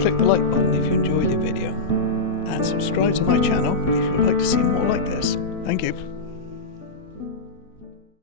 click the like button if you enjoyed the video, and subscribe to my channel if you would like to see more like this. Thank you.